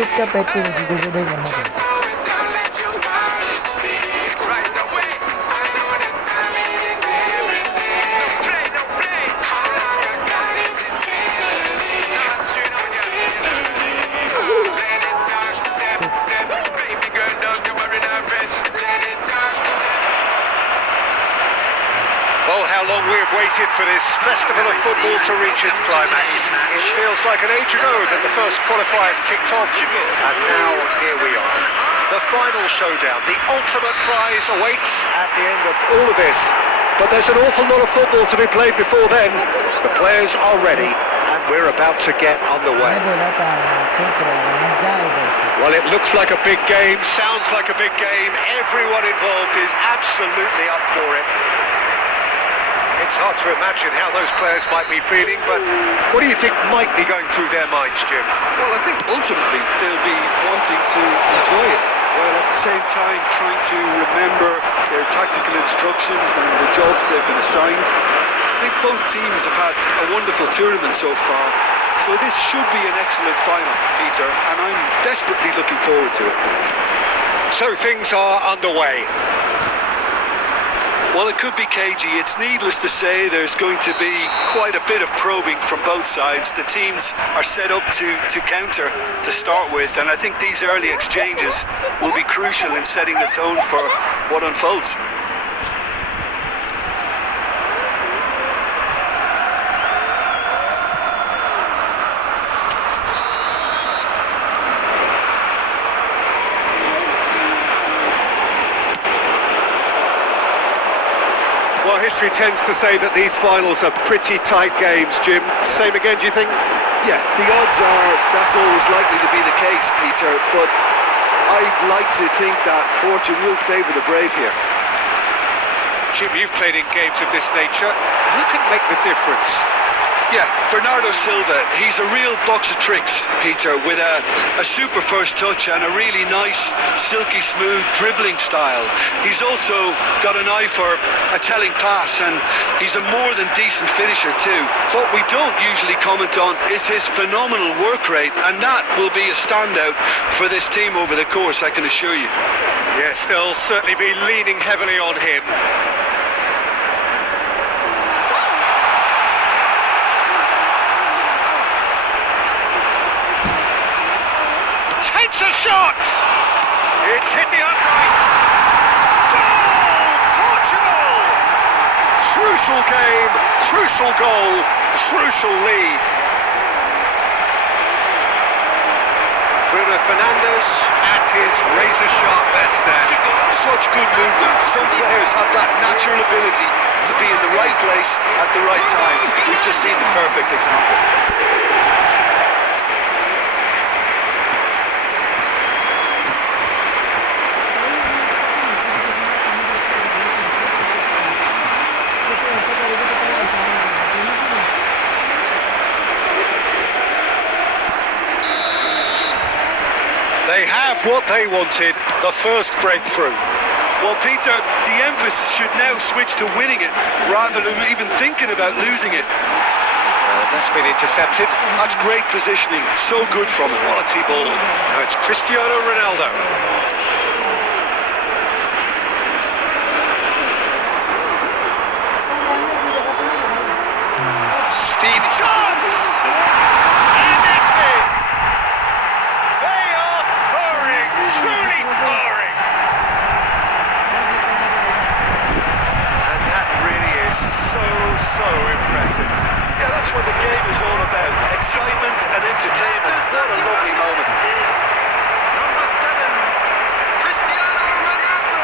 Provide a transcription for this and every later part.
চুপচাপ ব্যাট করে দিতে দেখবেন মজা। Well, how long we have waited for this festival of football to reach its climax. It feels like an age ago that the first qualifiers kicked off, and now here we are. The final showdown, the ultimate prize awaits at the end of all of this. But there's an awful lot of football to be played before then. The players are ready, and we're about to get underway. Well, it looks like a big game, sounds like a big game. Everyone involved is absolutely up for it. It's hard to imagine how those players might be feeling, but what do you think might be going through their minds, Jim? Well, I think ultimately they'll be wanting to enjoy it, while at the same time trying to remember their tactical instructions and the jobs they've been assigned. I think both teams have had a wonderful tournament so far, so this should be an excellent final, Peter, and I'm desperately looking forward to it. So things are underway. Well, it could be cagey. It's needless to say there's going to be quite a bit of probing from both sides. The teams are set up to counter to start with, and I think these early exchanges will be crucial in setting the tone for what unfolds. Well, history tends to say that these finals are pretty tight games, Jim. Same again, do you think? Yeah, the odds are that's always likely to be the case, Peter, but I'd like to think that fortune will favour the brave here. Jim, you've played in games of this nature. Who can make the difference? Yeah, Bernardo Silva, he's a real box of tricks, Peter, with a super first touch and a really nice, silky smooth dribbling style. He's also got an eye for a telling pass, and he's a more than decent finisher too. What we don't usually comment on is his phenomenal work rate, and that will be a standout for this team over the course, I can assure you. Yes, they'll certainly be leaning heavily on him. Takes a shot! It's hit the upright. Goal! Portugal! Crucial game, crucial goal, crucial lead. Bruno Fernandes at his razor-sharp best there. Such good movement. Some players have that natural ability to be in the right place at the right time. We've just seen the perfect example. They have what they wanted, the first breakthrough. Well, Peter, the emphasis should now switch to winning it rather than even thinking about losing it. That's been intercepted. That's great positioning, so good from him. Quality ball. Now it's Cristiano Ronaldo. Steve chance! And that's it! They are purring, truly purring! And that really is so impressive. Yeah, that's what the game is all about. Excitement and entertainment. What a lovely moment. Number 7, Cristiano Ronaldo.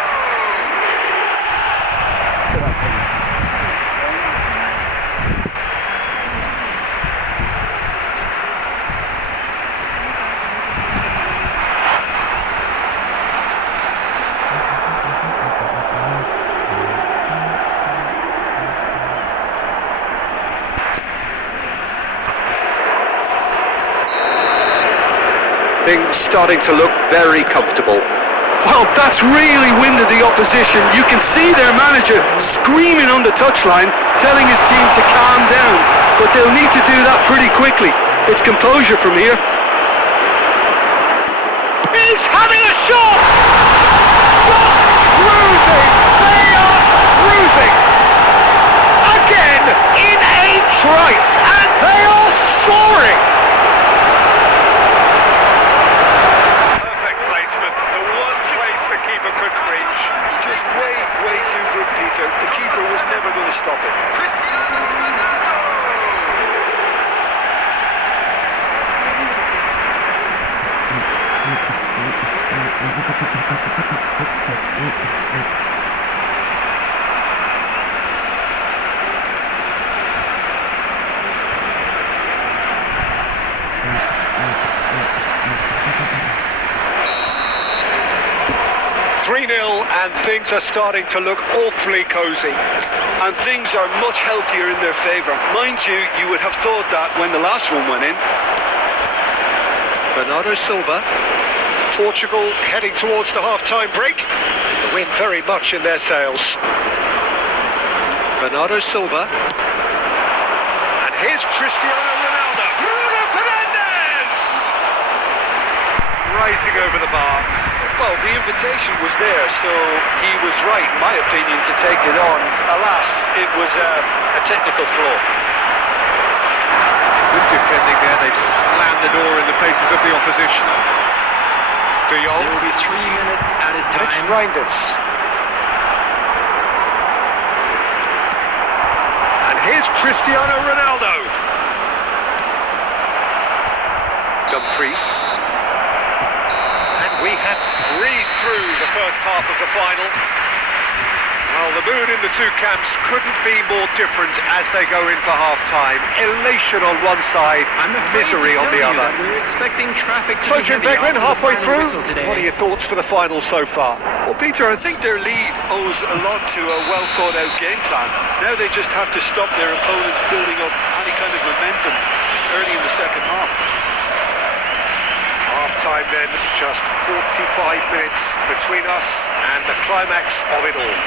Things starting to look very comfortable. Well, that's really winded the opposition. You can see their manager screaming on the touchline, telling his team to calm down. But they'll need to do that pretty quickly. It's composure from here. shot! Just cruising! They are cruising! Again in a trice, and they are soaring! Perfect placement, the one place the keeper couldn't reach. Just way too good, Peter. The keeper was never going to stop it. Cristiano Ronaldo. 3-0 and things are starting to look awfully cosy. And things are much healthier in their favour. Mind you, you would have thought that when the last one went in. Bernardo Silva. Portugal heading towards the half-time break. The wind very much in their sails. Bernardo Silva. And here's Cristiano Ronaldo. Bruno Fernandes! Rising over the bar. Well, the invitation was there, so he was right, in my opinion, to take it on. Alas, it was a technical flaw. Good defending there. They've slammed the door in the faces of the opposition. De Jong. There will be 3 minutes added And it's time. Reinders. And here's Cristiano Ronaldo. Dumfries. And we have breezed through the first half of the final. Well, the mood in the two camps couldn't be more different as they go in for half-time. Elation on one side, I'm afraid misery to on the tell you other. that we're expecting traffic to So, be Jim heavy Beglin, after the halfway final through. whistle today. What are your thoughts for the final so far? Well, Peter, I think their lead owes a lot to a well-thought-out game plan. Now they just have to stop their opponents building up any kind of momentum early in the second half. Half-time then, just 45 minutes between us and the climax of it all.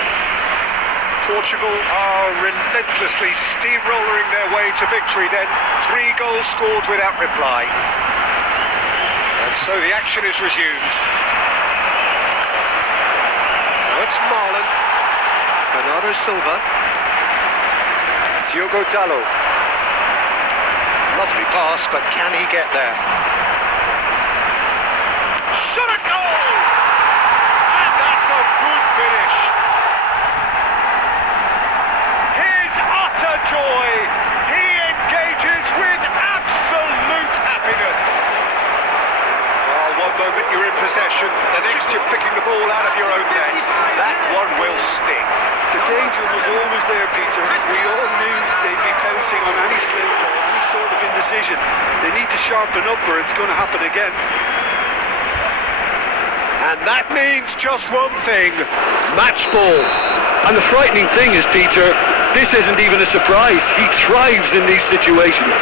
Portugal are relentlessly steamrolling their way to victory then. 3 goals scored without reply. And so the action is resumed. Now it's Marlon. Bernardo Silva. Diogo Dalot. Lovely pass, but can he get there? Shot a goal! And that's a good finish. His utter joy. He engages with absolute happiness. One moment you're in possession, the next you're picking the ball out of your own net. That one will sting. The danger was always there, Peter. We all knew they'd be pouncing on any slip or any sort of indecision. They need to sharpen up or it's going to happen again. And that means just one thing, match ball. And the frightening thing is, Peter, this isn't even a surprise. He thrives in these situations.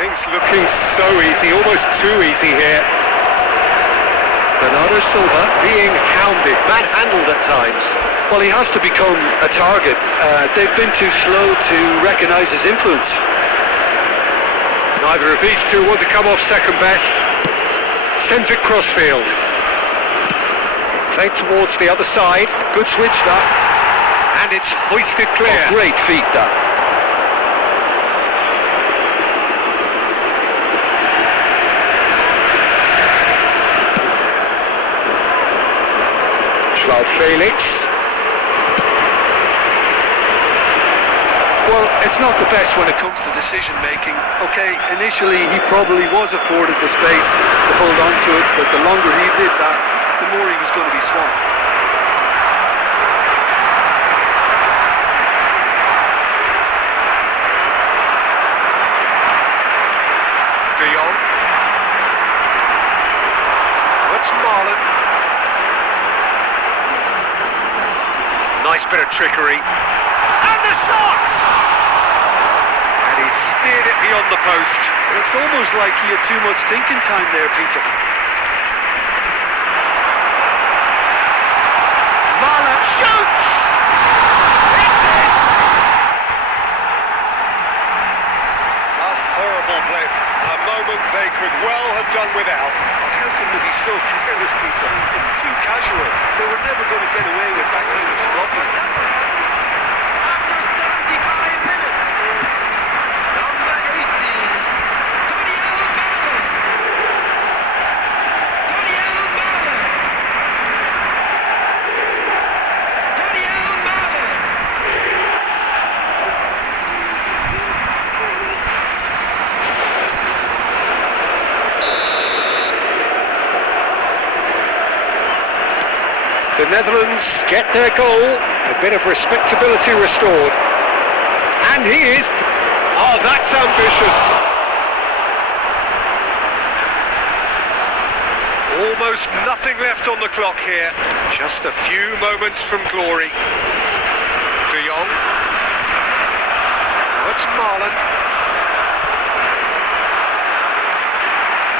Things looking so easy, almost too easy here. Bernardo Silva being hounded, manhandled at times. Well, he has to become a target. They've been too slow to recognise his influence. Neither of these two want to come off second best. Sends it crossfield. Played towards the other side. Good switch that. And it's hoisted clear. Oh, great feat, that. Felix. Well, it's not the best when it comes to decision making. Okay, initially he probably was afforded the space to hold on to it, but the longer he did that, the more he was going to be swamped. De Jong. Now it's Marlon. Nice bit of trickery. And the shot! And he steered it beyond the post. It's almost like he had too much thinking time there, Peter. Marlon shoots! It's in! A horrible blip. A moment they could well have done without. so careless, Peter. It's too casual. They were never going to get away with that kind of sloppiness. After 75 minutes is number 18, Daniel Malen. Daniel Malen. Daniel Malen. The Netherlands get their goal, a bit of respectability restored. And he is... Oh, that's ambitious. Almost nothing left on the clock here. Just a few moments from glory. De Jong. Now it's Marlon.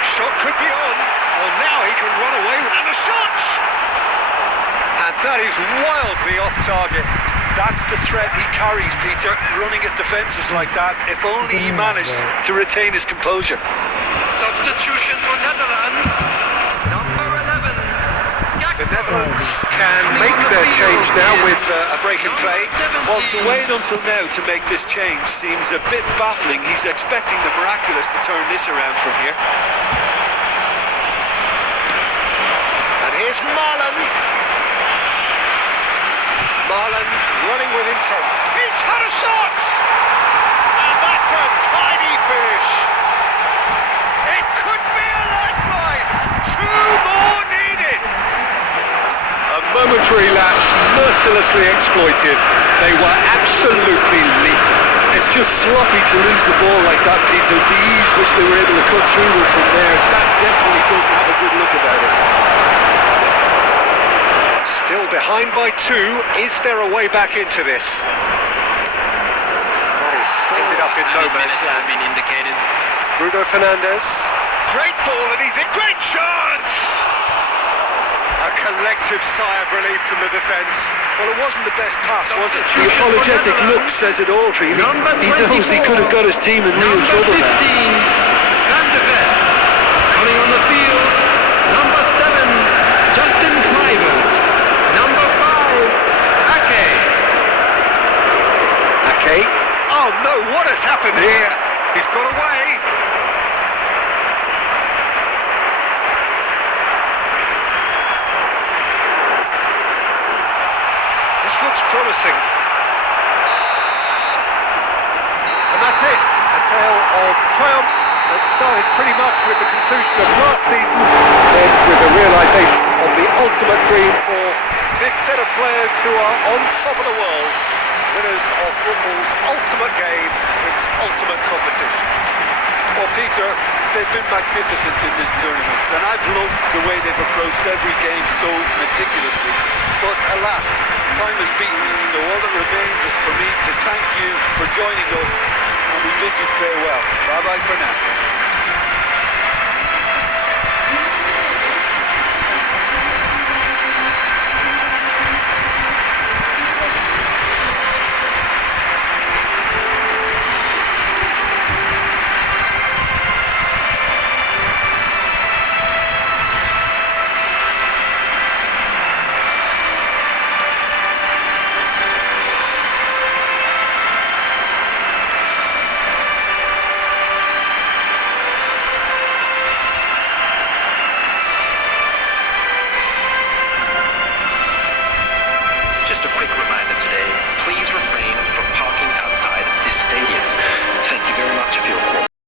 Shot could be on. Well, now he can run away with the shots. And that is wildly off target. That's the threat he carries, Peter, running at defences like that. If only he managed to retain his composure. Substitution for Netherlands. Number 11. The Netherlands can make their change now with a break in play. Well, to wait until now to make this change seems a bit baffling. He's expecting the miraculous to turn this around from here. And here's Marlon. Marlon running with intent. He's had a shot! And that's a tiny finish. It could be a lifeline. Two more needed. A momentary lapse, mercilessly exploited. They were absolutely lethal. It's just sloppy to lose the ball like that, Peter. The ease which they were able to cut through with from there, that definitely doesn't have a good look about it. Still behind by 2. Is there a way back into this? That is ended up in no man's has land. been indicated. Bruno Fernandes. Great ball and he's in. Great chance! A collective sigh of relief from the defence. Well, it wasn't the best pass, was it? The apologetic look says it all, really. Number He knows he could have got his team in real Number trouble 15, now. Van de Vet. Coming on the field, number 7, Justin Kluivert. Number 5, Ake. Ake. Oh no, what has happened here? He's got away. This looks promising. And that's it. A tale of triumph that started pretty much with the conclusion of last season, ends with a realisation of the ultimate dream for this set of players who are on top of the world, winners of football's ultimate game, its ultimate competition. Well, Peter, they've been magnificent in this tournament, and I've loved the way they've approached every game so meticulously. But alas, time has beaten us, so all that remains is for me to thank you for joining us, and we bid you farewell. Bye-bye for now.